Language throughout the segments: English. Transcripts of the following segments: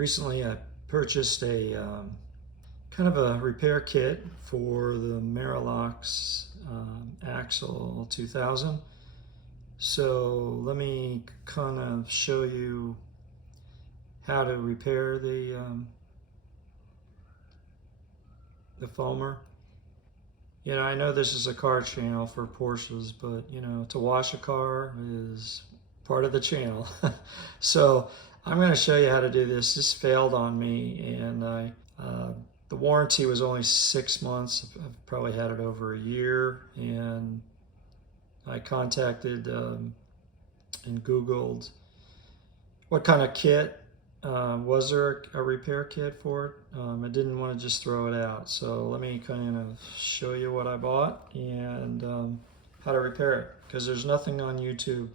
Recently I purchased a kind of a repair kit for the Marolex Axle 2000. So let me kind of show you how to repair the foamer. You know, I know this is a car channel for Porsches, but you know, to wash a car is part of the channel. So I'm going to show you how to do this. This failed on me, and the warranty was only 6 months. I've probably had it over a year, and I contacted and Googled what kind of kit. Was there a repair kit for it? I didn't want to just throw it out, so let me kind of show you what I bought and how to repair it, because there's nothing on YouTube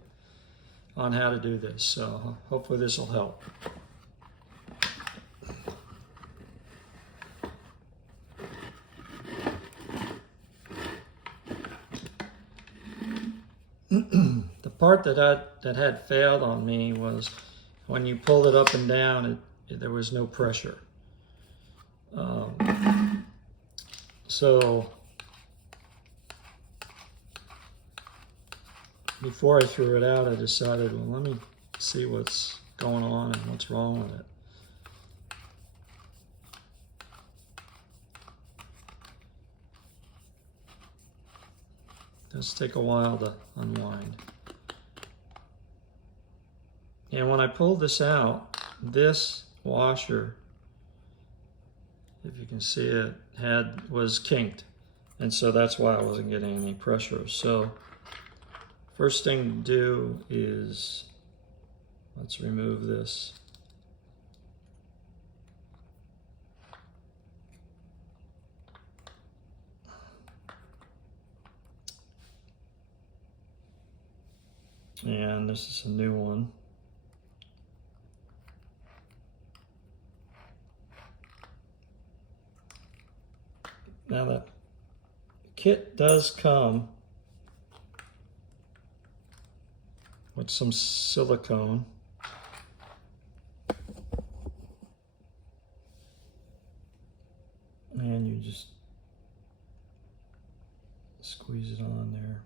on how to do this, so hopefully this will help. The part that had failed on me was when you pulled it up and down, there was no pressure. So before I threw it out, I decided, well, let me see what's going on and what's wrong with it. It does take a while to unwind. And when I pulled this out, this washer, if you can see it, was kinked. And so that's why I wasn't getting any pressure. So first thing to do is, let's remove this. And this is a new one. Now the kit does come with some silicone. And you just squeeze it on there.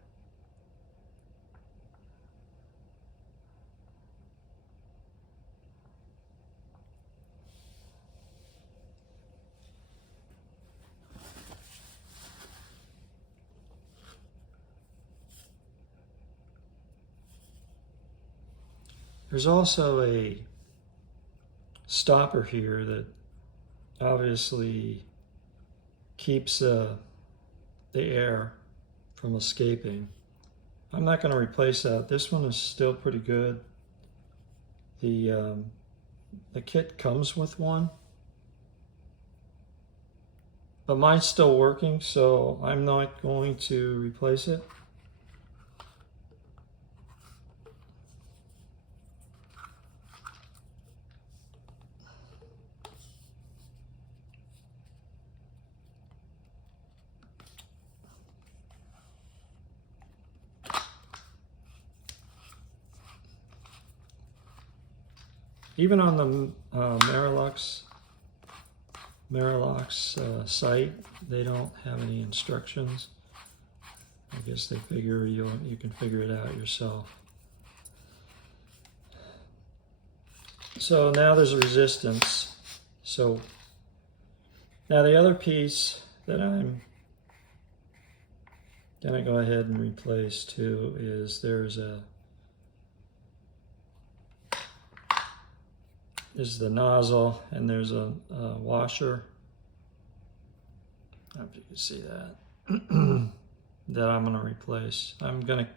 There's also a stopper here that obviously keeps the air from escaping. I'm not going to replace that. This one is still pretty good. The kit comes with one, but mine's still working, so I'm not going to replace it. Even on the Marolex site, they don't have any instructions. I guess they figure you can figure it out yourself. So now there's a resistance. So now the other piece that I'm gonna go ahead and replace too is this is the nozzle, and there's a washer. I don't know if you can see that. That I'm going to replace. I'm going to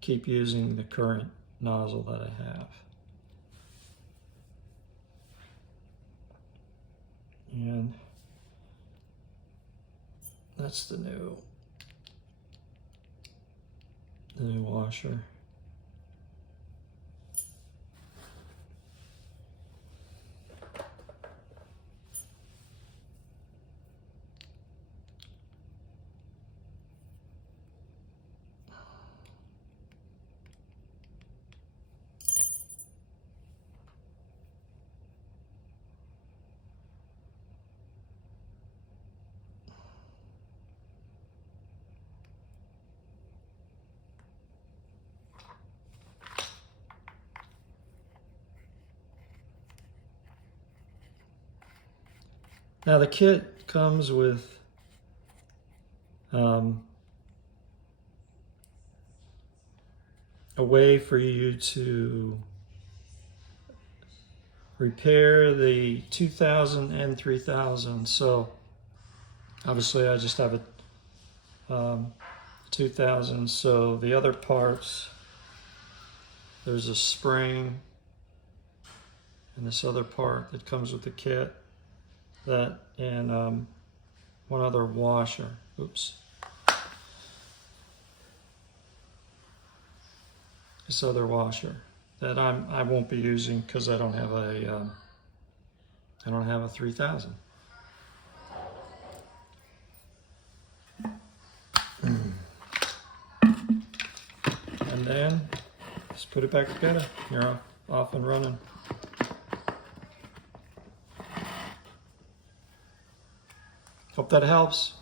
keep using the current nozzle that I have. And that's the new washer. Now the kit comes with a way for you to repair the 2000 and 3000. So obviously I just have a 2000. So the other parts, there's a spring and this other part that comes with the kit, that and one other washer. Oops. This other washer that I won't be using because I don't have a 3000. And then just put it back together. You're off and running. Hope that helps.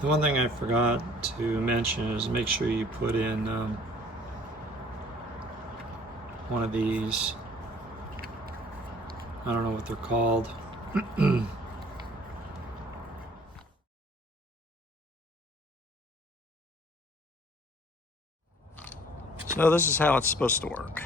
The one thing I forgot to mention is make sure you put in one of these, I don't know what they're called. So this is how it's supposed to work.